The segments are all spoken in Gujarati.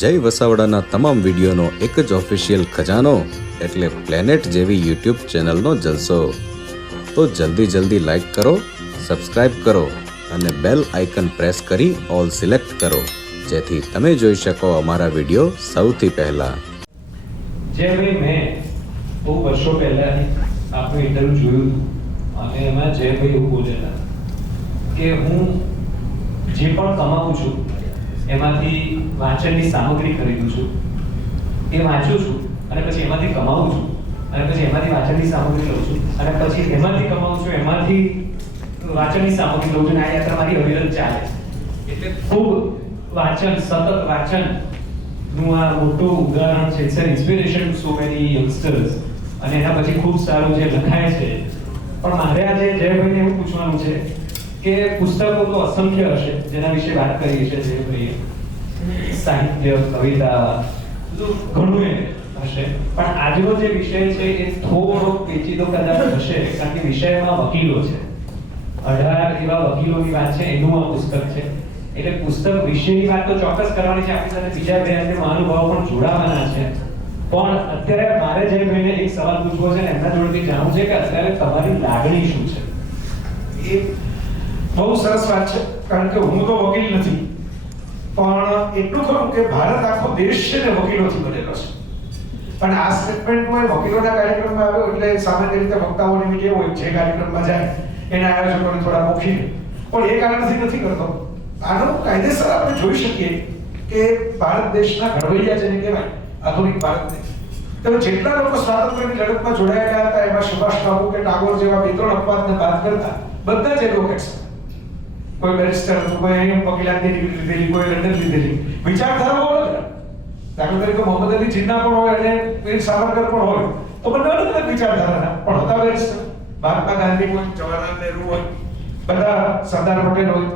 જય વસાવડાના તમામ વિડીયોનો એક જ ઓફિશિયલ ખજાનો એટલે પ્લેનેટ જેવી યુટ્યુબ ચેનલનો જલસો. તો જલ્દી લાઈક કરો, સબસ્ક્રાઇબ કરો અને બેલ આઇકન પ્રેસ કરી ઓલ સિલેક્ટ કરો, જેથી તમે જોઈ શકો અમારા વિડીયો સૌથી પહેલા. જે ભાઈ મેં બહુ વર્ષો પહેલા આપણું ઇન્ટરવ્યુ જોયું હતું અને એમાં જે ભાઈ એવું બોલેલા કે હું જે પણ કમાઉં છું એમાંથી વાંચનની સામગ્રી ખરીદું છું, એ વાંચું છું અને પછી એમાંથી કમાઉં છું અને પછી એમાંથી વાંચનની સામગ્રી લઉં છું અને પછી એમાંથી કમાઉં છું, એમાંથી વાંચનની સામગ્રી લઉં છું અને આ યાત્રા મારી અવિરત ચાલે છે. એટલે ખૂબ વાંચન, સતત વાંચન નું આ મોટું ઉદાહરણ છે. It's an inspiration to so many youngsters અને એના પછી ખૂબ સારું જે લખાય છે. પણ મારે આજે જયભાઈને એવું પૂછવાનું છે કે પુસ્તકો તો અસંખ્ય હશે જેના વિશે વાત કરી છે જયભાઈએ, સાહિત્ય, કવિતા, ઘણું એ હશે, પણ આજનો જે વિષય છે એ થોડો પેચીદો કદાચ હશે કારણ કે વિષયમાં વકીલો છે. 18 એવા વકીલોની વાત છે, એનું આ પુસ્તક છે. એટલે પુસ્તક વિષયની વાત તો ચોક્કસ કરવાની છે, આપણી સાથે બીજા બે અંતે મહાનુભાવો પણ જોડાવાના છે. પણ અત્યારે મારે જે ભાઈને એક સવાલ પૂછવો છે ને એમના જોડેથી જાણવું છે કે અત્યારે તમારી લાગણી શું છે? એ બહુ સરસ વાત છે, કારણ કે હું તો વકીલ નથી, પણ એટલું ખરું કે ભારત આખો દેશ છે ને વકીલોથી બનેલો છે. પણ આ સ્ટેટમેન્ટમાં વકીલોના કાર્યક્રમમાં આવ્યો એટલે સામાન્ય રીતે વક્તાઓની મીટિંગ હોય, જે કાર્યક્રમમાં જાય એના આયોજકોને થોડા મોખી, પણ એ કારણથી નથી કરતો. આનો કાયદેસર આપણે જોઈ શકીએ કે ભારત દેશના ઘડવૈયા જેને કહેવાય, આધુનિક ભારત દેશ, તો જેટલા લોકો સ્વાતંત્ર્યની લડતમાં જોડાયેલા હતા એમાં સુભાષ બાબુ કે ટાગોર જેવા બે ત્રણ અપવાદને બાદ કરતા બધા જ એડવોકેટ્સ, કોઈ બેરિસ્ટર, કોઈ વકીલાતની ડિગ્રી લીધેલી, કોઈ લંડન લીધેલી, વિચારધારાઓ અલગ. દાખલા તરીકે મોહમ્મદ અલી જીન્ના પણ હોય અને વીર સાવરકર પણ હોય, તો બધા અલગ અલગ વિચારધારાના પણ હતા બેરિસ્ટર. મહાત્મા ગાંધી હોય, જવાહરલાલ નહેરુ હોય, બધા સરદાર પટેલ હોય,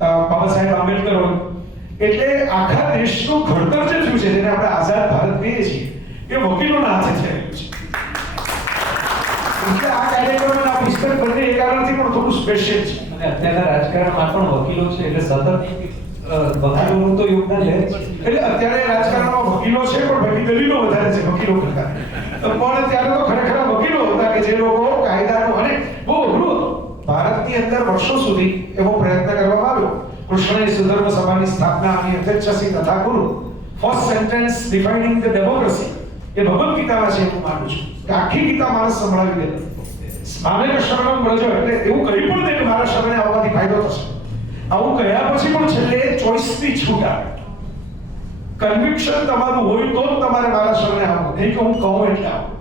બાબા સાહેબ આંબેડકર હોય. એટલે આખા દેશનું ઘડતર જે થયું છે, જેને આપણે આઝાદ ભારત કહીએ છીએ, એ વકીલોના હાથે થયેલું છે. એટલે આ કાર્યક્રમ અને આ પુસ્તક બંને એ કારણથી પણ થોડું સ્પેશિયલ છે. અને અત્યારના રાજકારણમાં પણ વકીલો છે એટલે સતત વકીલોનું તો યોગદાન રહે છે. એટલે અત્યારે રાજકારણમાં વકીલો છે પણ બધી દલીલો વધારે છે વકીલો કરતા. પણ ત્યારે તો ખરેખર વકીલો હતા કે જે લોકો કાયદાનું, અને બહુ અઘરું હતું. ભારતની અંદર વર્ષો સુધી એવો પ્રયત્ન કરવામાં આવ્યો. કૃષ્ણએ સુધર્મ સભાની સ્થાપના અને અધ્યક્ષસી તથા ગુરુ, first sentence defining the democracy, એ ભગવદ ગીતામાં છે. હું માનું છું કે આખી ગીતા માણસ સંભળાવી દે. મામેક શરણમ વ્રજ, એટલે એવું કહી પણ દે કે મારા શરણે આવવાથી ફાયદો થશે. આવું કહ્યા પછી પણ છેલ્લે ચોઇસથી છૂટ આવે. કન્વિક્શન તમારું હોય તો જ તમારે મારા શરણે આવવું, નહીં કે હું કહું એટલે આવું.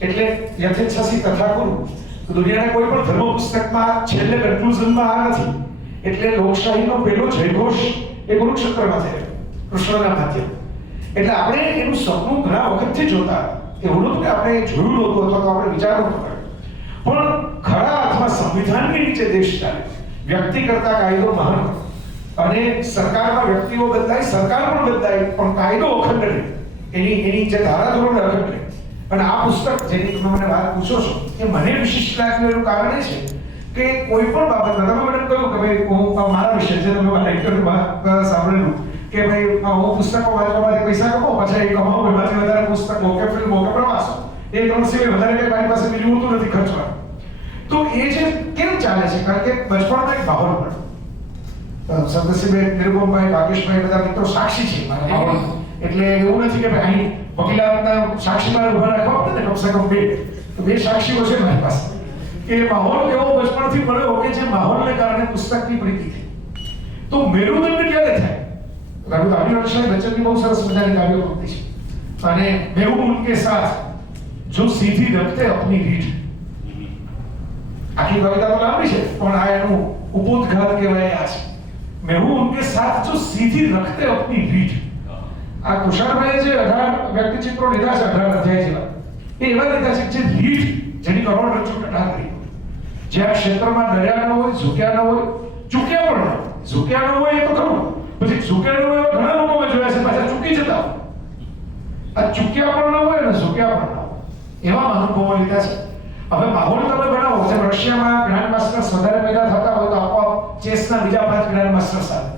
એટલે યથેચ્છસી તથા ગુરુ, દુનિયાના કોઈ પણ ધર્મ પુસ્તકમાં છેલ્લે કન્ક્લુઝનમાં આ નથી. એટલે લોકશાહીનો પહેલો જયઘોષ એ કુરુક્ષેત્રમાં થયો કૃષ્ણના માધ્યમ. એટલે આપણે એનું સપનું ઘણા વખતથી જોતા, એવું નહોતું કે આપણે જોયું નહોતું અથવા તો આપણે વિચાર નહોતો કર્યો. પણ ખરા અર્થમાં સંવિધાનની નીચે દેશ ચાલે, વ્યક્તિ કરતા કાયદો મહાન. અને સરકારમાં વ્યક્તિઓ બદલાય, સરકાર પણ બદલાય, પણ કાયદો અખંડ રહે, એની જે ધારાધોરણ અખંડ રહે. અને આ પુસ્તક જેની તમે મને વાત પૂછો છો એ મને વિશિષ્ટ લાગ્યું એનું કારણ એ છે કે કોઈ પણ બાબતમાં તમે મને કહ્યું કે ભાઈ હું મારા વિશે જે તમે સાંભળેલું કે ભાઈ હું પુસ્તકો વાંચવામાંથી પૈસા કમાઉં, પછી એ કમાઉં એમાંથી વધારે પુસ્તકો કે ફિલ્મો કે પ્રવાસો, એ ત્રણ સિવાય વધારે કંઈ મારી પાસે બીજું હોતું નથી ખર્ચવા. તો એ જે કેમ ચાલે છે? કારણ કે બચપણનો એક માહોલ પણ સદસ્યભાઈ, નિરુપમભાઈ, ભાગેશભાઈ બધા મિત્રો સાક્ષી છે મારા માહોલ. એટલે એવું નથી કે ભાઈ અહીં વકીલાતના સાક્ષીમાં ઉભા રાખવા પડે ને, કમસે કમ બે સાક્ષીઓ છે મારી પાસે. કે માહોલ એવો બચપણથી મળ્યો કે જે માહોલને કારણે પુસ્તકની પ્રીતિ થઈ. તો મેરુદંડ ક્યારે થાય? રવિ બચ્ચનની બહુ સરસ મજાની કાવ્યકૃતિ છે, અને મેં હું ઉનકે સાથ જો સીધી રખતે અપની રીઢ. આખી કવિતા તો લાંબી છે પણ આ એનું ઉપોદઘાત કહેવાય આ છે. મેં હું ઉનકે સાથ જો સીધી રખતે અપની રીઢ. આ કુશાળભાઈએ જે 18 વ્યક્તિચિત્રો લીધા છે, 18 અધ્યાય જેવા, એ એવા લીધા છે જે રીઢ, જેની કરોડરજ્જુ કટાર કરી, જે આ ક્ષેત્રમાં ડર્યા ન હોય, ઝૂક્યા ન હોય, ચૂક્યા પણ ન હોય. ઝૂક્યા ન હોય એ તો ખરું, પછી ઝૂક્યા ન હોય ઘણા લોકો મેં જોયા છે પાછા ચૂકી જતા હોય. આ ચૂક્યા પણ ન હોય અને ઝૂક્યા પણ ન હોય, એવા મહાનુભાવો લીધા છે. હવે માહોલ તમે બનાવો, જેમ રશિયામાં ગ્રાન્ડ માસ્ટર્સ વધારે પેદા થતા હોય તો આપોઆપ ચેસના બીજા 5 ગ્રાન્ડ માસ્ટર્સ આવે.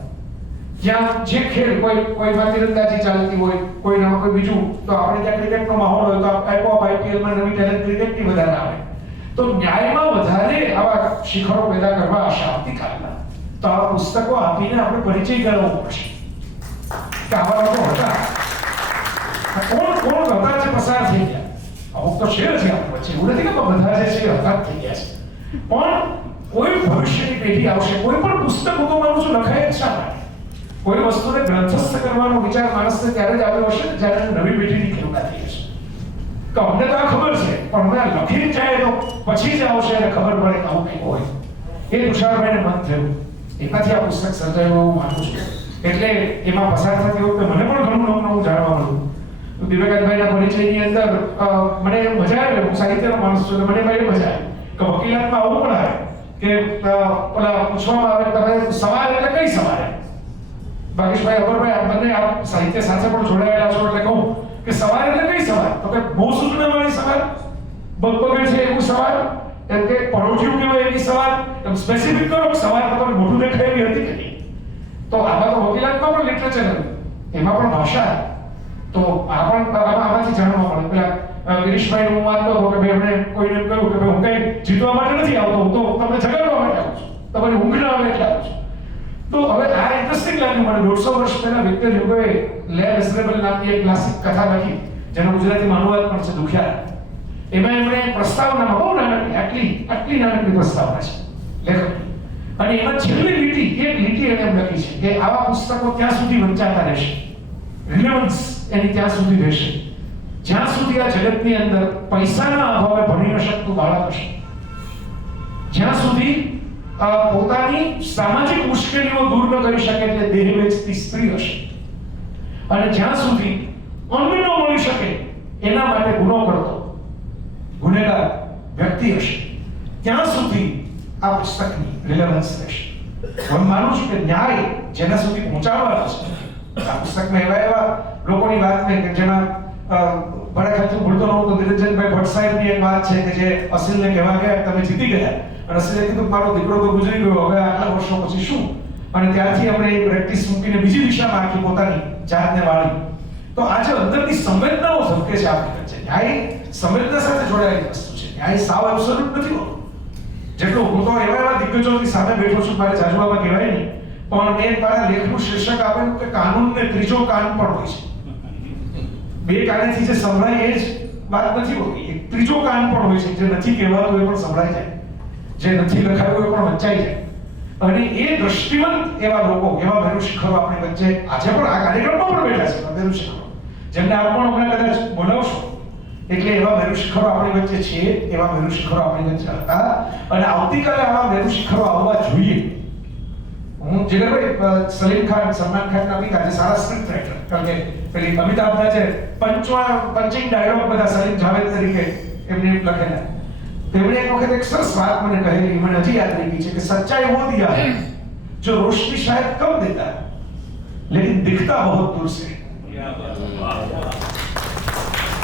જ્યાં જે ખેલ કોઈમાં તીરંદાજી ચાલતી હોય, કોઈનામાં કોઈ બીજું, તો આપણે ત્યાં ક્રિકેટનો માહોલ હોય તો આપોઆપ આઈપીએલમાં નવી ટેલેન્ટ ક્રિકેટની વધારે આવે. તો ન્યાયમાં વધારે આવા શિખરો પેદા કરવા શાંતિકાળના તો આવા પુસ્તકો આપીને આપણે પરિચય કરાવવો પડશે કે આવા લોકો હતા, કોણ હતા જે પસાર થઈ ગયા. અમુક તો છે જ આપણી વચ્ચે, એવું નથી કે બધા જે છે હતા જ થઈ ગયા છે, પણ કોઈ ભવિષ્યની પેઢી આવશે. કોઈ પણ પુસ્તક હું તો માનું છું લખાય જ શા માટે? કોઈ વસ્તુને ગ્રંથસ્થ કરવાનો વિચાર માણસને ત્યારે જ આવ્યો હશે જ્યારે નવી પેઢીની ખેડૂત થઈ હશે. કે અમને તો આ ખબર છે, પણ અમે લખી જાય તો પછી જ આવશે અને ખબર પડે કે આવું કંઈક હોય. એ તુષારભાઈને મન થયું, એમાંથી આ પુસ્તક સર્જાયું એવું માનું છું. એટલે એમાં પસાર થતી વખતે મને પણ ઘણું નવું જાણવા મળ્યું. વિવેકાનંદભાઈના પરિચયની અંદર મને મજા આવે, હું સાહિત્યનો માણસ છું, મને મજા આવે કે વકીલાતમાં આવું પણ આવે કે પેલા પૂછવામાં આવે તમે સવાલ એટલે કઈ સવાલ? ભાગેશભાઈ, અમરભાઈ, આપ બંને આપ સાહિત્ય સાથે પણ જોડાયેલા છો એટલે કહું કે સવાલ એટલે કઈ સવાલ? તો કે બહુ સૂચનાવાળી સવાલ, બગબગે છે એવું સવાલ, એમ કે પડોઠિયું કહેવાય એવી સવાલ, એમ સ્પેસિફિક કરો સવાલ તો તમને મોઢું દેખાય એવી હતી કે નહીં? તો આમાં તો વકીલાતમાં પણ લિટરેચર હતું, એમાં પણ ભાષા. તો આમાંથી જાણવા મળે. પેલા ગિરીશભાઈ હું વાંચતો હતો કે ભાઈ એમણે કોઈને કહ્યું કે ભાઈ હું કઈ જીતવા માટે નથી આવતો, હું તો તમને જગાડવા માટે આવું છું, તમારી ઊંઘ ના આવે એટલે આવું છું. તો હવે આ ઇન્ટરેસ્ટિંગ લાગ્યું મને. 150 વર્ષ પહેલા વિક્ટર હ્યુગોએ લે મિઝરેબલ નામની એક ક્લાસિક કથા લખી, જેનો ગુજરાતીમાં અનુવાદ પણ છે, દુખિયાર. એમાં એમણે પ્રસ્તાવનામાં બહુ આટલી નાનકડી પ્રસ્તાવના છે લેખકની, અને એમાં છેલ્લી લીટી, એક લીટી એને એમ લખી છે કે આવા પુસ્તકો ત્યાં સુધી વંચાતા રહેશે, રિલેવન્સ એની ત્યાં સુધી રહેશે જ્યાં સુધી આ જગતની અંદર પૈસાના અભાવે ભણી ન શકતું બાળક હશે, જ્યાં સુધી પોતાની સામાજિક મુશ્કેલીઓ દૂર ન કરી શકે એટલે દેહ વેચતી સ્ત્રી હશે, અને જ્યાં સુધી અન્ન ન મળી શકે એના માટે ગુનો કરતો ગુનેગાર વ્યક્તિ હશે, ત્યાં સુધી આ પુસ્તકની રિલેવન્સ રહેશે. હું માનું છું કે ન્યાય જેના સુધી પહોંચાડવાનો છે, આ પુસ્તકમાં એવા લોકોની વાત નહીં કે જેમાં મારા ખ્યાલથી ભૂલતો ન તો નિરંજનભાઈ ભટ્ટ સાહેબની એક વાત છે કે જે અસીલને કહેવા ગયા તમે જીતી ગયા, અને અસીલે કીધું મારો દીકરો તો ગુજરી ગયો, હવે આટલા વર્ષો પછી શું? અને ત્યારથી આપણે એ પ્રેક્ટિસ મૂકીને બીજી દિશામાં આખી પોતાની જાતને વાળી. તો આજે અંદરની સંવેદનાઓ ઝબકે છે આપણી વચ્ચે. ન્યાય સંવેદના સાથે જોડાયેલી વસ્તુ છે. ન્યાય સાવ એબ્સોલ્યુટ નથી હોતો. જેટલું હું તો એવા દિગ્ગજોની સામે બેઠો છું, મારે જાજવામાં કહેવાય નહીં, પણ મેં મારા લેખનું શીર્ષક આપેલું કે કાનૂનને ત્રીજો કાન પણ હોય છે. બે કાનેથી જે સંભળાય એ જ વાત નથી હોતી, એક ત્રીજો કાન પણ હોય છે, જે નથી કહેવાતું એ પણ સંભળાય જાય, જે નથી લખાયું એ પણ વંચાઈ જાય. અને એ દ્રષ્ટિવંત એવા લોકો, એવા મેરુ શિખરો આપણી વચ્ચે આજે પણ આ કાર્યક્રમમાં પણ બેઠા છે. મેરુ શિખરો જેમને આપ પણ હમણાં કદાચ બોલાવશો, એટલે એવા મેરુ શિખરો આપણી વચ્ચે છે, એવા મેરુ શિખરો આપણી વચ્ચે હતા, અને આવતીકાલે આવા મેરુ શિખરો આવવા જોઈએ. હું જીગરભાઈ સલીમ ખાન, સલમાન ખાનના પિતા, જે સારા સ્ક્રિપ્ટ રાઇટર, કારણ કે પેલી અમિતાભના જે પંચિંગ ડાયલોગ બધા સલીમ જાવેદ તરીકે એમને લખેલા, તેમણે એક વખત એક સરસ વાત મને કહેલી, મને હજી યાદ રહી ગઈ છે કે સચ્ચાઈ वो दिया है जो रोशनी शायद कम देता है लेकिन दिखता बहुत दूर से.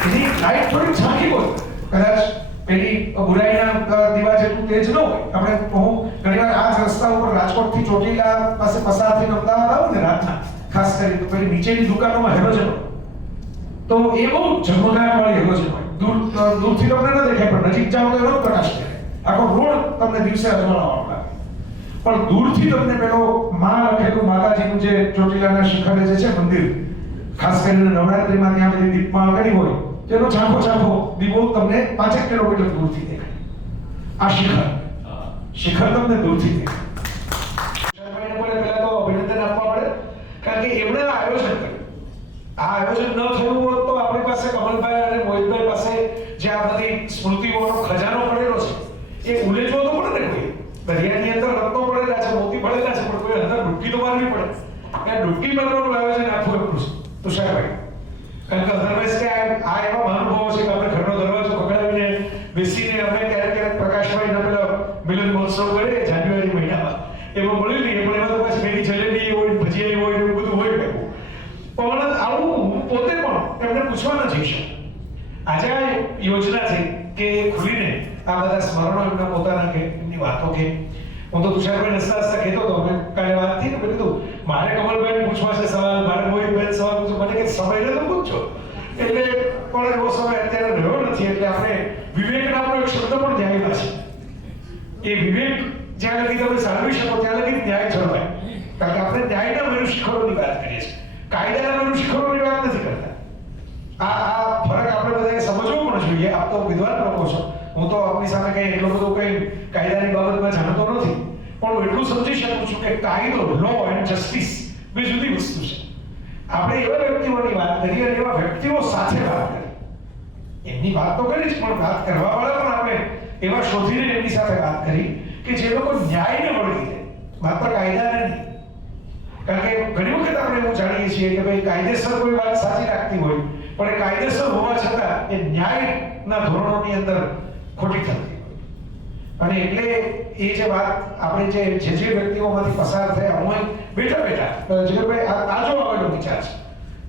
એની લાઈટ થોડી ઝાંખી હોય, કદાચ પેલી બુરાઈના દીવા જેટલું તેજ ન હોય. આપણે હું ઘણીવાર આ જ રસ્તા ઉપર રાજકોટથી ચોટીલા પાસે પસાર થઈને અમદાવાદ આવું ને રાતના, ખાસ કરીને તો પેલી નીચેની દુકાનોમાં હેલોજન, તો એ બહુ ઝગમગાટ વાળી હેલોજન હોય. દૂરથી તમને ન દેખાય, પણ નજીક જાઓ તો એનો પ્રકાશ દેખાય. આખો રોડ તમને દિવસે અજવાળાવાળો લાગે. પણ દૂરથી તમને પેલો માં લખેલું માતાજીનું જે ચોટીલાના શિખરે જે છે મંદિર, ખાસ કરીને નવરાત્રિમાં ત્યાં બધી દીપમાળ કરી હોય, તેનો ઝાંખો દીવો તમને 5 કિલોમીટર દૂરથી દેખાય. આ શિખર તમને દૂરથી દેખાય. શર્માઈને બોલે પહેલા તો અભિનંદન આપવા પડે, કારણ કે એમણે આ આયોજન કર્યું. આ આયોજન ન થયું હોત તો આપણી પાસે કમલભાઈ અને મોહિતભાઈ પાસે જે આ બધી સ્મૃતિઓનો ખજાનો પડેલો છે, એ ઉલેચવો તો પડે ને. કોઈ દરિયાની અંદર રત્નો પડેલા છે, મોતી પડેલા છે, પણ કોઈ અંદર ડૂબકી તો મારવી પડે. એ ડૂબકી મારવાનું આયોજન આખું એટલું છે તુષારભાઈ. કારણ કે અધરવાઇઝ કે આ એવા મહાનુભાવો છે કે આપણે ઘરનો દરવાજો ખખડાવીને બેસીને આપણે ક્યારેક પ્રકાશભાઈ પેલા મિલન મહોત્સવ કરે જાન્યુઆરી મહિનામાં, એમાં મળી લઈએ. પણ એમાં તો પાછી મેગી જલેબી હોય, ભજીયા હોય, એવું બધું હોય ભેગું. પણ આવું હું પોતે પણ એમને પૂછવા ન જઈ શકું. આજે આ યોજના છે કે ખુલીને આ બધા સ્મરણો એમના પોતાના કે એમની વાતો કે હું તો તુષારભાઈ હસતા હસતા કહેતો હતો, મેં કાલે વાત થઈ ને, મેં કીધું મારે કમલભાઈ પૂછવા છે સવાલ, મારે મોહિતભાઈ સવાલ પૂછો, મને કે સમય તો પૂછજો. એટલે પણ એવો સમય અત્યારે રહ્યો નથી, એટલે આપણે વિવેક નામનો એક શબ્દ પણ ધ્યાનમાં છે. એ વિવેક જ્યાં લગી તમે સાંભળી શકો ત્યાં લગી ન્યાય જળવાય. કારણ કે આપણે ન્યાયના મનુષ્યખોરોની વાત કરીએ છીએ, કાયદાના મનુષ્યખોરોની વાત નથી કરતા. આ ફરક આપણે બધાએ સમજવો પણ જોઈએ. આપ તો વિદ્વાન લોકો છો, હું તો આપની સામે કઈ એટલો બધો કઈ કાયદાની બાબતમાં જાણતો નથી, પણ હું એટલું સમજી શકું છું કે કાયદો, લો એન્ડ જસ્ટિસ બે જુદી વસ્તુ છે. આપણે એવા વ્યક્તિઓની વાત કરી અને એવા વ્યક્તિઓ સાથે વાત કરી. એમની વાત તો કરી જ, પણ વાત કરવા વાળા પણ આપણે એવા શોધીને એમની સાથે વાત કરી કે જે લોકો ન્યાયને વળગી રહે, માત્ર કાયદાને નહીં. કારણ કે ઘણી વખત આપણે એવું જાણીએ છીએ કે ભાઈ કાયદેસર કોઈ વાત સાચી લાગતી હોય, પણ એ કાયદેસર હોવા છતાં એ ન્યાયના ધોરણોની અંદર ખોટી થતી હોય. અને એટલે એ જે વાત આપણે જે વ્યક્તિઓમાંથી પસાર થયા, હું બેઠા જીગરભાઈ આ જો આગળનો વિચાર છે.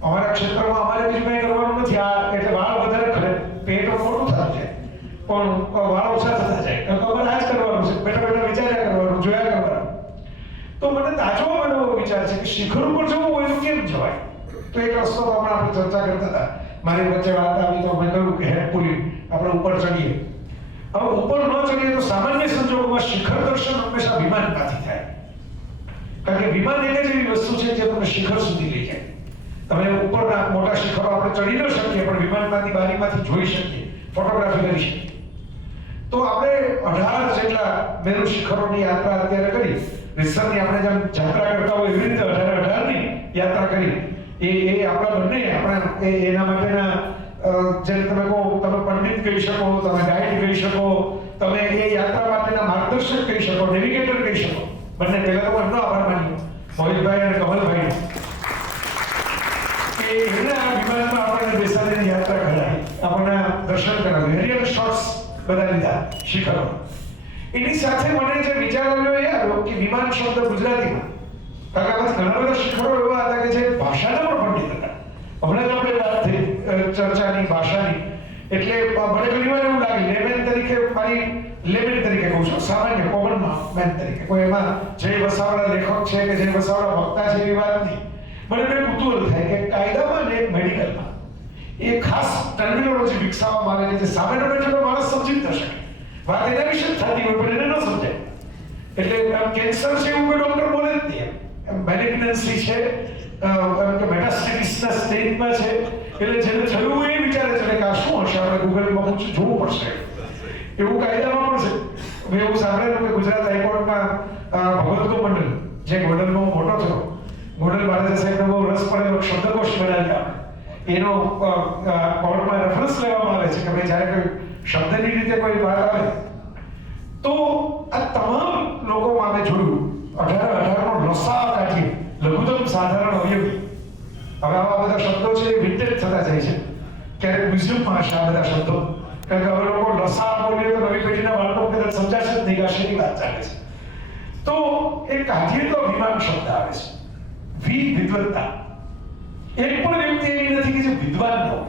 અમારા ક્ષેત્રમાં અમારે બીજું કંઈ કરવાનું નથી. આ એટલે વાળ વધારે ખરે, પેટ મોટું થતું જાય, પણ વાળ ઓછા થતા જાય. અમારે આ જ કરવાનું છે, બેઠા વિચાર્યા કરવાનું, જોયા કરવાનું. તો મને તાજવામાં એવો વિચાર છે કે શિખર ઉપર જવું હોય તો કેમ જવાય? તો એક રસ્તો તો હમણાં આપણે ચર્ચા કરતા હતા, મારી વચ્ચે વાત આવી તો મેં કહ્યું કે હેડ પુલી આપણે ઉપર ચડીએ. હવે ઉપર ન ચડીએ તો સામાન્ય સંજોગોમાં શિખર દર્શન હંમેશા વિમાનમાંથી થાય. કારણ કે વિમાન એક જ એવી વસ્તુ છે જે તમને શિખર સુધી લઈ જાય. તમે ઉપરના મોટા શિખરો આપણે ચડી ન શકીએ, પણ વિમાનમાંથી બારીમાંથી જોઈ શકીએ, ફોટોગ્રાફી કરી શકીએ. તો આપણે 18 જેટલા મેરુ શિખરોની યાત્રા અત્યારે કરી. વિશ્વની આપણે જેમ યાત્રા કરતા હોય એવી રીતે 18 ની યાત્રા કરી. એ આપણા બંને આપણા એના માટેના જે તમે કહો, તમે પંડિત કહી શકો, તમે ગાઈડ કહી શકો, તમે એ યાત્રા માટેના માર્ગદર્શક કહી શકો, નેવિગેટર કહી શકો. બંને પહેલા તો એમનો આભાર માન્યો, મોહિતભાઈ અને કમલભાઈ, કે એના વિમાનમાં આપણે બેસાડીને યાત્રા કરાવી, આપણને દર્શન કરાવ્યું, રિયલ શોટ્સ બધા લીધા શિખરો. એની સાથે મને જે વિચાર આવ્યો એ આવ્યો કે વિમાન શબ્દ ગુજરાતીમાં, કારણ કે ઘણા બધા શિખરો એવા હતા કે જે ભાષાના પણ પંડિત હતા. હમણાં જ આપણે વાત થઈ ચર્ચાની ભાષાની, એટલે મને ઘણી વાર એવું લાગે લેમેન તરીકે, મારી લેમેન તરીકે કહું છું, સામાન્ય કોમન મેન તરીકે, કોઈ એમાં જય વસાવડા લેખક છે કે જય વસાવડા વક્તા છે એવી વાત નહીં. મને બે કુતૂહલ થાય કે કાયદામાં ને મેડિકલમાં એ ખાસ ટર્મિનોલોજી વિકસાવવામાં આવે કે જે સામાન્ય બેઠેલો માણસ સમજી જ ન શકે. વાત એના વિશે જ થતી હોય પણ એને ન સમજાય. એટલે કેન્સર છે એવું કોઈ ડોક્ટર બોલે જ નહીં. મેલિગ્નન્સી છે કે મેટાસ્ટેટિસના સ્ટેજમાં છે, એટલે જેને થયું હોય એ વિચારે છે કે આ શું હશે, આપણે ગૂગલમાં પૂછું જોવું પડશે. એવું કાયદામાં પણ છે. મેં એવું સાંભળેલું કે ગુજરાત હાઈકોર્ટમાં ભગવત મંડળ, જે ગોંડલનો મોટો થયો, ગોંડલ બાળાજા સાહેબનો બહુ રસ પડેલો શબ્દકોશ બનાવી આપણે, એનો કોર્ટમાં રેફરન્સ લેવામાં આવે છે કે ભાઈ જ્યારે કોઈ શબ્દની રીતે કોઈ વાત આવે તો આ તમામ લોકોમાં અમે જોયું 18 નો લસા કાઢીએ, લઘુત્તમ સાધારણ અવયવી. હવે આવા બધા શબ્દો છે એ વિન્ટેજ થતા જાય છે, ક્યારેક મ્યુઝિયમમાં હશે આ બધા શબ્દો, કારણ કે હવે લોકો લસા બોલીએ તો નવી પેઢીના બાળકો કદાચ સમજાશે જ નહીં કે શેની વાત ચાલે છે. તો એ કાઢીએ તો વિમાન શબ્દ આવે છે, વિદ્વત્તા. એક પણ વ્યક્તિ એવી નથી કે જે વિદ્વાન ન હોય,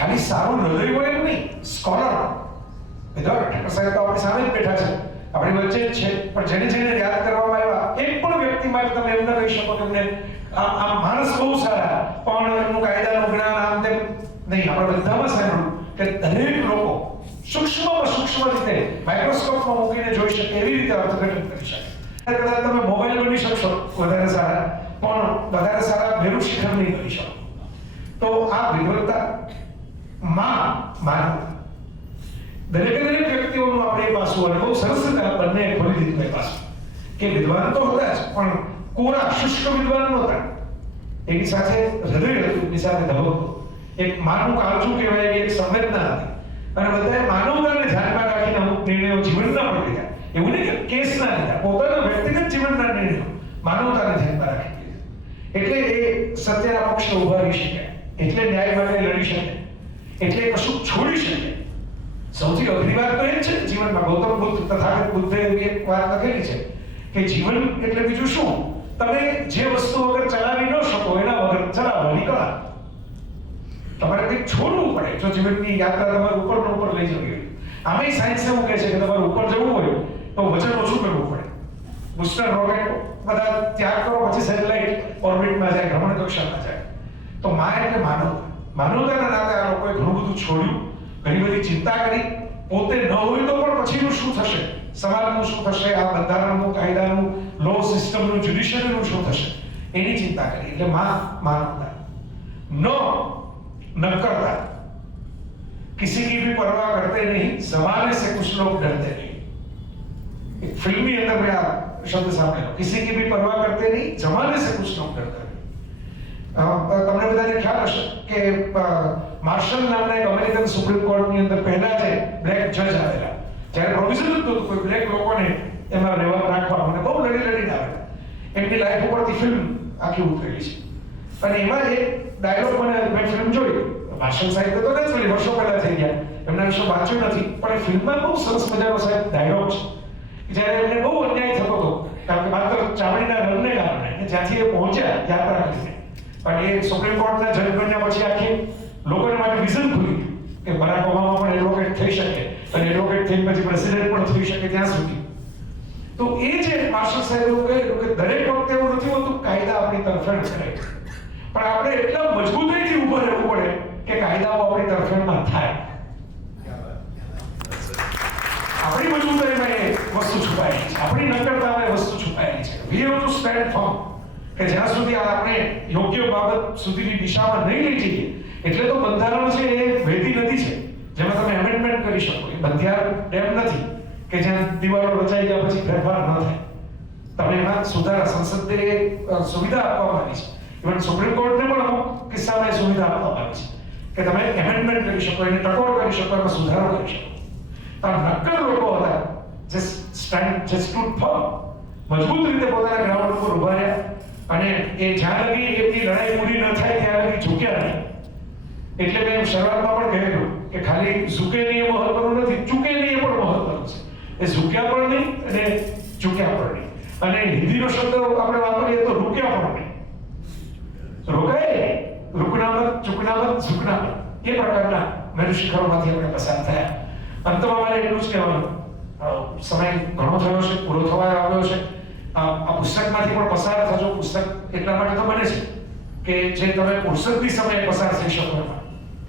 ખાલી સારું હૃદય હોય એમ નહીં, સ્કોલર. વિદ્વાન સાહેબ તો આપણી સામે જ બેઠા છે, આપણી વચ્ચે જ છે, પણ જેને યાદ કરવામાં આવ્યા એક પણ વ્યક્તિ માટે તમે એમ ન કહી શકો કે એમને આ માણસ બહુ સારા પણ એમનું કાયદાનું જ્ઞાન આમ તેમ નહીં. આપણે બધામાં સાંભળ્યું કે દરેક લોકો સૂક્ષ્મ રીતે માઇક્રોસ્કોપમાં મૂકીને જોઈ શકે એવી રીતે અર્થઘટન કરી શકે. કદાચ તમે મોબાઈલ બની શકશો વધારે સારા, પણ વધારે સારા મેરુ શિખર નહીં કરી શકો. તો આ વિદ્વત્તા માનવ દરેક વ્યક્તિઓનું આપણે એ પાસું, અને બહુ સરસ રીતે બંને ખોલી દીધું એ પાસું કે વિદ્વાન તો હતા જ, પણ કોરા શુષ્ક વિદ્વાન નહોતા. એની સાથે હૃદય હતું, એની સાથે ધબકતું એક માનવ કાળજું કહેવાય એવી એક સંવેદના હતી. અને બધાએ માનવતાને ધ્યાનમાં રાખીને અમુક નિર્ણયો જીવનના પણ લીધા. એવું નહીં કે કેસના લીધા, પોતાના વ્યક્તિગત જીવનના નિર્ણયો માનવતાને ધ્યાનમાં રાખી દીધા. એટલે એ સત્યના પક્ષે ઉભા રહી શકે, એટલે ન્યાય માટે લડી શકે, એટલે કશું છોડી શકે. સૌથી અઘરી વાત તો એ જ છે જીવનમાં. ગૌતમ બુદ્ધ, તથાગત બુદ્ધે એવી એક વાત લખેલી છે કે જીવન એટલે બીજું શું, તમે જે વસ્તુ વગર ચલાવી ન શકો એના વગર ચલાવવાની કળા. તમારે કંઈક છોડવું પડે જો જીવનની યાત્રા તમારે ઉપર લઈ જવી હોય. આમે સાયન્સ એવું કહે છે કે તમારે ઉપર જવું હોય તો વજન ઓછું કરવું પડે. બુસ્ટર રોકેટ બધા ત્યાગ કરો, પછી સેટેલાઇટ ઓર્બિટમાં જાય, ભ્રમણ કક્ષામાં જાય. તો માં એટલે માનવતાના નાતે આ લોકોએ ઘણું બધું છોડ્યું, ઘણી બધી ચિંતા કરી. પોતે ન હોય તો પણ પછીનું શું થશે, સમાજનું શું થશે, આ બંધારણનું, કાયદાનું, લો સિસ્ટમનું, જ્યુડિશિયરીનું શું થશે, એની ચિંતા કરી. એટલે માનવતા, ન કરતા, किसी की भी परवाह करते नहीं, जमाने से कुछ लोग डरते नहीं. एक फिल्मी अंदर में आप शब्द सामने लो, किसी की भी परवाह करते नहीं, जमाने से कुछ लोग डरते नहीं. તમને બધાને ખ્યાલ હશે કે માર્શલ નામના એક અમેરિકન સુપ્રીમ કોર્ટની અંદર પહેલા જે બ્લેક જજ આવેલા, જ્યારે પ્રોવિઝન હતું કોઈ બ્લેક લોકોને એમાં રહેવા રાખવા, અને બહુ લડીને આવેલા. એમની લાઈફ ઉપરથી ફિલ્મ આખી ઉતરેલી છે. અને એમાં એક ડાયલોગ મેં ફિલ્મ જોઈ, માર્શલ સાહેબ તો નથી, વર્ષો પહેલા થઈ ગયા, એમના વિશે વાંચ્યું નથી, પણ એ ફિલ્મમાં બહુ સરસ મજાનો સાહેબ ડાયલોગ છે. જ્યારે એમને બહુ અન્યાય થતો હતો, કારણ કે માત્ર ચામડીના રંગને કારણે જ્યાંથી એ પહોંચ્યા યાત્રા કરીને, પણ એ સુપ્રીમ કોર્ટના જજ બન્યા પછી આખી લોકોને માટે વિઝન ખુલી ગયું કે બરાક ઓબામા પણ એડવોકેટ થઈ શકે, અને એડવોકેટ થઈને પછી પ્રેસિડેન્ટ પણ થઈ શકે ત્યાં સુધી. તો એ જે માર્શલ સાહેબ એવું કહેલું કે દરેક વખતે એવું નથી હોતું કાયદા આપણી તરફેણ કરે, પણ આપણે એટલા મજબૂતાઈથી ઊભા રહેવું પડે કે કાયદાઓ આપણી તરફેણમાં થાય. આપણી મજબૂતાઈમાં એ વસ્તુ છુપાયેલી છે, આપણી નક્કરતામાં એ વસ્તુ છુપાયેલી છે. We have to stand firm, કે જ્યાં સુધી આપણે યોગ્ય બાબત સુધીની દિશામાં નહીં લઈ જઈએ. એટલે તો બંધારણ છે એ વહેતી નથી છે જેમાં તમે એમેન્ડમેન્ટ કરી શકો. એ બંધારણ એમ નથી કે જ્યાં દિવાલો રચાઈ ગયા પછી ફેરફાર ન થાય. તમે એમાં સુધારા, સંસદને સુવિધા આપવામાં આવી છે. ઇવન સુપ્રીમ કોર્ટને પણ અમુક કિસ્સામાં એ સુવિધા આપવામાં આવી છે કે તમે એમેન્ડમેન્ટ કરી શકો, એને ટકોર કરી શકો, એમાં સુધારો કરી શકો. પણ નક્કર લોકો હતા જે સ્ટૂડ ફર્મ, મજબૂત રીતે પોતાના ગ્રાઉન્ડ ઉપર ઉભા રહ્યા, અને એ જ્યાં લગી એમની લડાઈ પૂરી ન થાય ત્યાં લગી ઝૂક્યા નહીં. એટલે મેં શરૂઆતમાં પણ કહેલું કે ખાલી ઝૂકે નહીં એ મહત્વનું નથી, ચૂકે નહીં એ પણ મહત્વનું છે. એ ઝૂક્યા પણ નહીં અને ચૂક્યા પણ નહીં. અને હિન્દીનો શબ્દ આપણે વાપરીએ તો રૂક્યા પણ નહીં. રોકાય, રૂકના મત, ચૂકના મત, ઝૂકના મત, એ પ્રકારના મેરુ શિખરોમાંથી આપણે પસાર થયા. અંતમાં મારે એટલું જ કહેવાનું, સમય ઘણો થયો છે, પૂરો થવા આવ્યો છે. આ પુસ્તકમાંથી પણ પસાર થજો. પુસ્તક એટલા માટે તો બને છે કે જે તમે પુસ્તકની સમયે પસાર થઈ શકો એમાં.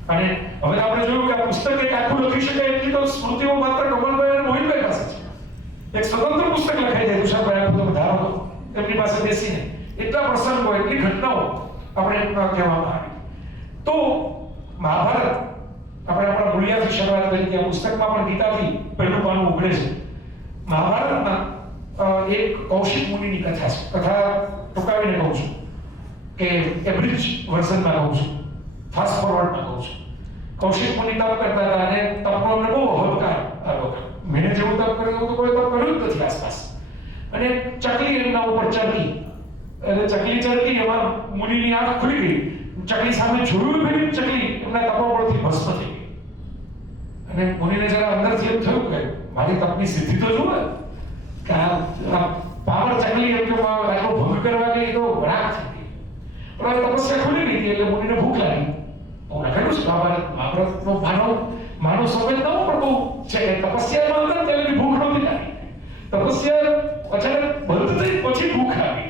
અને હવે આપણે જોયું કે આ પુસ્તક એક આખું લખી શકાય એટલી તો સ્મૃતિઓ માત્ર કમલભાઈ અને મોહિતભાઈ પાસે છે. એક સ્વતંત્ર પુસ્તક લખાઈ જાય તુષારભાઈ આખું તમે ધારો તો એમની પાસે બેસીને એટલા પ્રસંગો, એટલી ઘટનાઓ આપણે કહેવામાં આવી. તો મહાભારત આપણે આપણા મૂલ્યથી શરૂઆત કરી કે આ પુસ્તકમાં પણ ગીતાથી પહેલું પાનું ઉઘડે છે. મહાભારતમાં એક કૌશિક મુનિની કથા છે. કથા ટૂંકાવીને કહું છું કે એબ્રિજ વર્ઝનમાં કહું છું, ફાસ્ટ ફોરવર્ડમાં કહું છું. કૌશિક મુનિ તપ કરતા હતા અને તપનો અમને બહુ અહંકાર આવ્યો. મેં જેવું તપ કર્યું તો કોઈ તપ કર્યું જ નથી આસપાસ. અને ચકલી એમના ઉપર ચરકી, એટલે ચકલી ચરકી, એમાં મુનિની આંખ ખુલી ગઈ. ચકલી સામે જોયું ફેરી ચકલી એમના તપોબળથી ભસ્મ થઈ ગઈ. અને મુનિને જરા અંદરથી એમ થયું કે મારી તપની સિદ્ધિ તો જુઓ કે આ પાવર ચકલી એમ કે આટલો ભંગ કરવા ગઈ તો વળાક થઈ ગઈ. પણ હવે તપસ્યા ખુલી ગઈ એટલે મુનિને ભૂખ લાગી. હું લખેલું છે મહાભારતનો માનવ સમજ ન પણ બહુ છે કે તપસ્યામાં અંદર ત્યારે ભૂખ નહોતી લાગી. તપસ્યા અચાનક બંધ થઈ પછી ભૂખ આવી.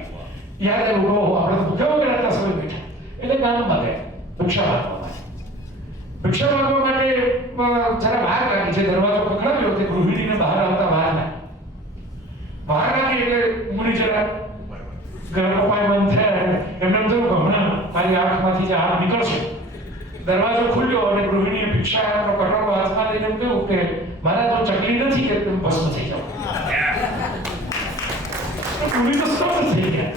યાદ આવ્યું આપણે ભૂખ્યા વગર આટલા સમય બેઠા. એટલે ગામમાં ગયા ભિક્ષા માંગવા માટે. ભિક્ષા માંગવા માટે જરા વાર લાગી છે. દરવાજો પકડાવ્યો તે ગૃહિણીને બહાર આવતા વાર લાગી. બહાર લાગી એટલે મુનિ જરા ગર્ભપાયમાન થયા. એમને એમ થયું કે હમણાં મારી આંખમાંથી જે આગ નીકળશે. દરવાજો ખુલ્યો અને ગૃહિણીએ ભિક્ષાનો કટોરો હાથમાં લઈને એમ કહ્યું કે મારા તો ચકલી નથી કે તમે ભસ્મ થઈ જાઓ. મુનિ તો સ્તબ્ધ થઈ ગયા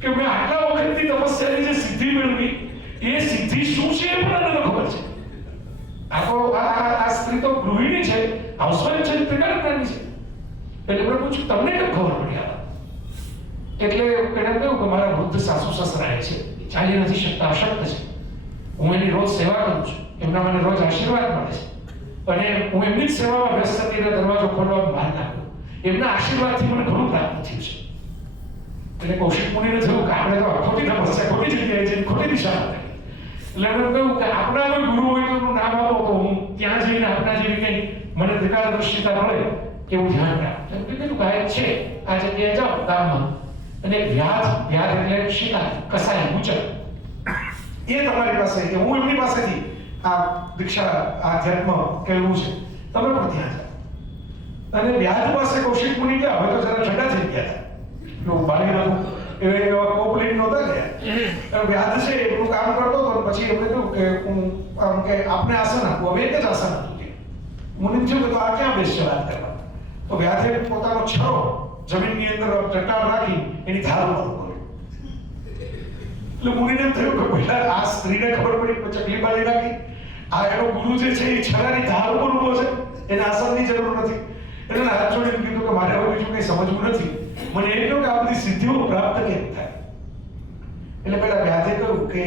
કે મેં આટલા વખતની તપસ્યાની જે સિદ્ધિ મેળવી એ સિદ્ધિ શું છે એ પણ મને ખબર છે. આ સ્ત્રી તો ગૃહિણી છે, હાઉસવાઇફ છે, ત્રિકાળની છે. એટલે મેં પૂછ્યું તમને કેમ ખબર પડી આ? એટલે એણે કહ્યું કે મારા વૃદ્ધ સાસુ સસરા છે, ચાલી નથી શકતા, અશક્ત છે. હું એની રોજ સેવા કરું છું, એમના મને રોજ આશીર્વાદ મળે છે અને હું એમની જ સેવામાં વ્યસ્ત થઈને દરવાજો ખોલવા બહાર નાખ્યો. એમના આશીર્વાદથી મને ઘણું પ્રાપ્ત થયું છે. એટલે કૌશિક મુનિને થયું કે આપણે તો ખોટી તપસ્યા, ખોટી જગ્યાએ છે, ખોટી દિશામાં થઈ. એટલે એમણે કહ્યું કે આપણા કોઈ ગુરુ હોય તો એનું નામ આપો તો હું ત્યાં જઈને આપના જેવી કંઈ મને ત્રિકાળ દૃષ્ટિતા મળે એવું ધ્યાન રાખો. એમ કીધું કે આ છે આ જગ્યાએ જાઓ ગામમાં અને વ્યાજ એટલે શિકાર કસાય ગુચર એ તમારી પાસે કે હું એમની પાસેથી આ દીક્ષા આધ્યાત્મ કેળવું છે, તમે પણ ત્યાં જાઓ. અને વ્યાજ પાસે કૌશિક મુનિ ગયા, હવે તો જરા ઠંડા થઈ ગયા હતા, એવું બાળી નતું એવા કોપલીટ નહોતા ગયા. વ્યાજ છે એટલું કામ કરતો હતો, પછી એમને કહ્યું કે હું આમ કે આપને આસન આપું. હવે એક જ આસન હતું. મુનિ થયું કે તો આ ક્યાં બેસશે વાત કરવા? તો વ્યાધે પોતાનો છરો જમીનની અંદર ટટાર રાખી એની ધાર ઉપર ઉભો રહ્યો. એટલે મુનિને એમ થયું કે પહેલા આ સ્ત્રીને ખબર પડી ચકલી બાળી રાખી, આ એનો ગુરુ જે છે એ છરાની ધાર ઉપર ઉભો છે, એને આસનની જરૂર નથી. એટલે હાથ જોડીને કીધું કે મારે હવે બીજું કંઈ સમજવું નથી, મને એ કહ્યું કે આ બધી સિદ્ધિઓ પ્રાપ્ત કેમ થાય. એટલે પેલા વ્યાધે કહ્યું કે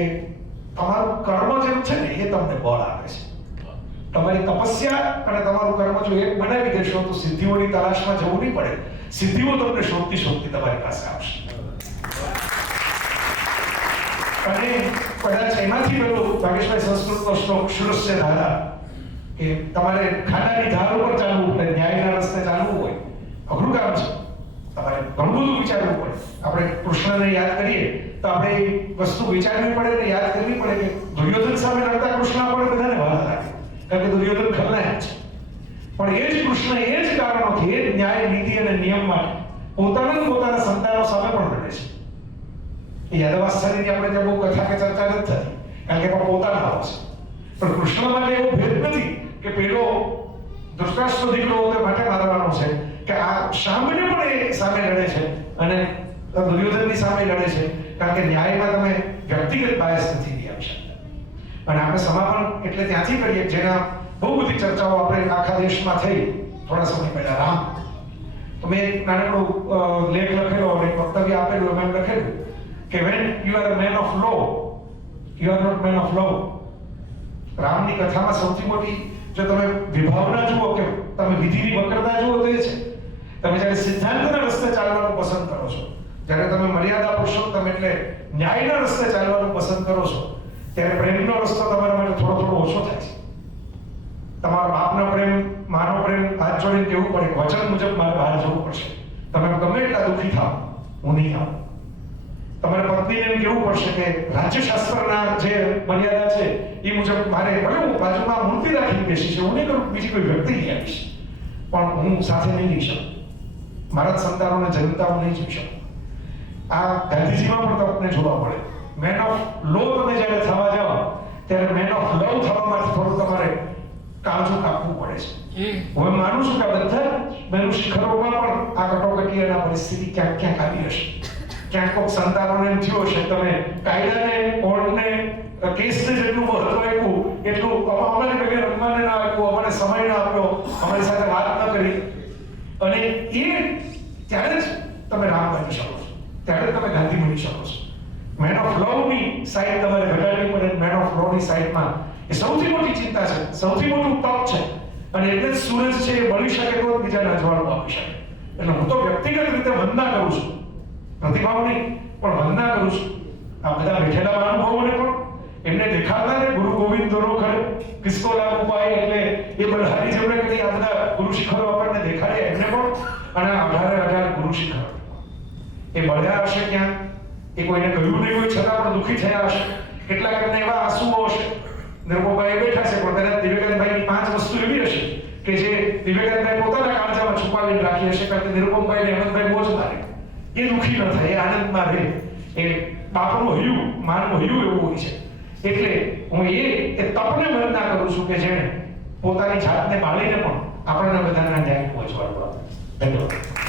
તમારું કર્મ જેમ છે ને એ તમને બળ આપે છે. તમારી તપસ્યા અને તમારું કર્મ જો એક બનાવી દેશો તો સિદ્ધિઓની તલાશમાં જવું નહીં પડે, સિદ્ધિઓ તમને શોધતી શોધતી તમારી પાસે આવશે. અને કદાચ એમાંથી પેલું ભાગેશભાઈ સંસ્કૃતનો શ્લોક શુરસ્ય ધારા કે તમારે ખાનાની ધાર ઉપર ચાલવું પડે, ન્યાયના રસ્તે ચાલવું હોય, અઘરું કામ છે. તમારે ઘણું બધું વિચારવું પડે. આપણે કૃષ્ણને યાદ કરીએ તો આપણે એ વસ્તુ વિચારવી પડે ને યાદ કરવી પડે કે દુર્યોધન સામે લડતા કૃષ્ણ આપણે બધાને વાત લાગે, કારણ કે દુર્યોધન ખલનાયક છે. પણ એ જ કૃષ્ણ એ જ કારણોથી એ જ ન્યાય નીતિ અને નિયમ માટે પોતાના સંતાનો સામે પણ લડે છે. એ યાદવાસ્થાની આપણે ત્યાં બહુ કથા કે ચર્ચા નથી થતી, કારણ કે એમાં પોતાના હોય છે. પણ કૃષ્ણ માટે એવો ભેદ નથી કે પેલો દુષ્ટાસ્વ દીકરો તે માટે મારવાનો છે, કે આ સામાન્ય પણ એ સામે લડે છે અને દુર્યોધનની સામે લડે છે, કારણ કે ન્યાયમાં તમે વ્યક્તિગત બાયસ નથી લઈ આવી શકતા. અને આપણે સમાપન એટલે ત્યાંથી કરીએ જેના બહુ બધી ચર્ચાઓ આપણે આખા દેશમાં થઈ થોડા સમય પહેલા. રામ તો મેં એક નાનકડો લેખ લખેલો અને વક્તવ્ય આપેલું, એમાં એમ લખેલું કે when you are a man of law, you are not man of law. રામની કથામાં સૌથી મોટી જો તમે વિભાવના જુઓ કે તમે વિધિની વક્રતા જુઓ તો એ છે તમે જ્યારે સિદ્ધાંતના રસ્તે ચાલવાનું પસંદ કરો છો, જ્યારે તમે મર્યાદા પુરુષોત્તમ એટલે ન્યાયના રસ્તે ચાલવાનું પસંદ કરો છો, ત્યારે પ્રેમનો રસ્તો તમારા માટે થોડો થોડો ઓછો થાય છે. તમારા બાપનો પ્રેમ, માનો પ્રેમ હાથ જોડીને કહેવું પડે, વચન મુજબ મારે બહાર જવું પડશે. તમે ગમે એટલા દુઃખી થાવ, હું નહીં આવું. તમારે પત્નીને એમ કહેવું પડશે કે રાજ્યશાસ્ત્રના જે મર્યાદા છે એ મુજબ મારે ભલે હું બાજુમાં મૂર્તિ રાખી બેસી છે, હું નહીં કરું, બીજી કોઈ વ્યક્તિ લઈ આવીશ, પણ હું સાથે નહીં લઈ શકું. મારા સંતાનોને જન્મતા હું નહીં જોઈ શકું. આ ગાંધીજીમાં પણ તમને જોવા મળે. મેન ઓફ લો તમે જ્યારે થવા જાઓ ત્યારે મેન ઓફ લવ થવા માટે થોડું તમારે કાળજું કાપવું પડે છે. હું માનું છું કે બધા મેનુ શિખરોમાં પણ આ કટોકટી અને પરિસ્થિતિ ક્યાંક ક્યાંક આવી હશે. ક્યાંક કોઈક સંતાનોને એમ થયું હશે તમે કાયદાને, કોર્ટને, કેસને જેટલું મહત્વ આપ્યું એટલું અમારી વગેરે રમવાને ના આપ્યું, અમારે સમય ના આપ્યો, અમારી સાથે વાત ન કરી. અને એ ત્યારે જ તમે રામ બની શકો છો, ત્યારે તમે ગાંધી બની શકો છો. મેન ઓફ લવની સાઈડ તમારે ઘટાડવી પડે. મેન ઓફ લવની સાઈડમાં એ સૌથી મોટી ચિંતા છે, સૌથી મોટું તપ છે. અને એટલે જ સૂરજ છે એ બળી શકે તો બીજાને અજવાળું આપી શકે. એટલે હું તો વ્યક્તિગત રીતે વંદના કરું છું, પ્રતિભાવ નહીં પણ વંદના કરું છું આ બધા બેઠેલા મહાનુભાવોને પણ. એમને દેખાડતા ને ગુરુ ગોવિંદ દોરો ખરે કિસકો લાગુ પાય, એટલે એ બધાની જેમણે કદી આ બધા ગુરુ શિખરો આપણને દેખાડ્યા એમને પણ. અને 18 ગુરુ શિખરો એ બળ્યા હશે ક્યાં, એ કોઈને કહ્યું નહીં હોય છતાં પણ દુઃખી થયા હશે. કેટલાક એમને એવા આંસુઓ હશે. નિર્મોભાઈ બેઠા છે પણ કદાચ દિવ્યકાંતભાઈની 5 વસ્તુ એવી હશે કે જે દિવ્યકાંતભાઈ પોતાના કાળજામાં છુપાવીને રાખી હશે, કારણ કે નિર્મોભાઈને હેમંતભાઈ મોજ મારે. એ દુઃખી ન થાય, એ આનંદમાં રહે. એ બાપનું હૈયું, માનું હૈયું એવું હોય છે. એટલે હું એ તપને વંદના કરું છું કે જેણે પોતાની જાતને બાળીને પણ આપણને બધાના ન્યાય પહોંચવાનું. ધન્યવાદ.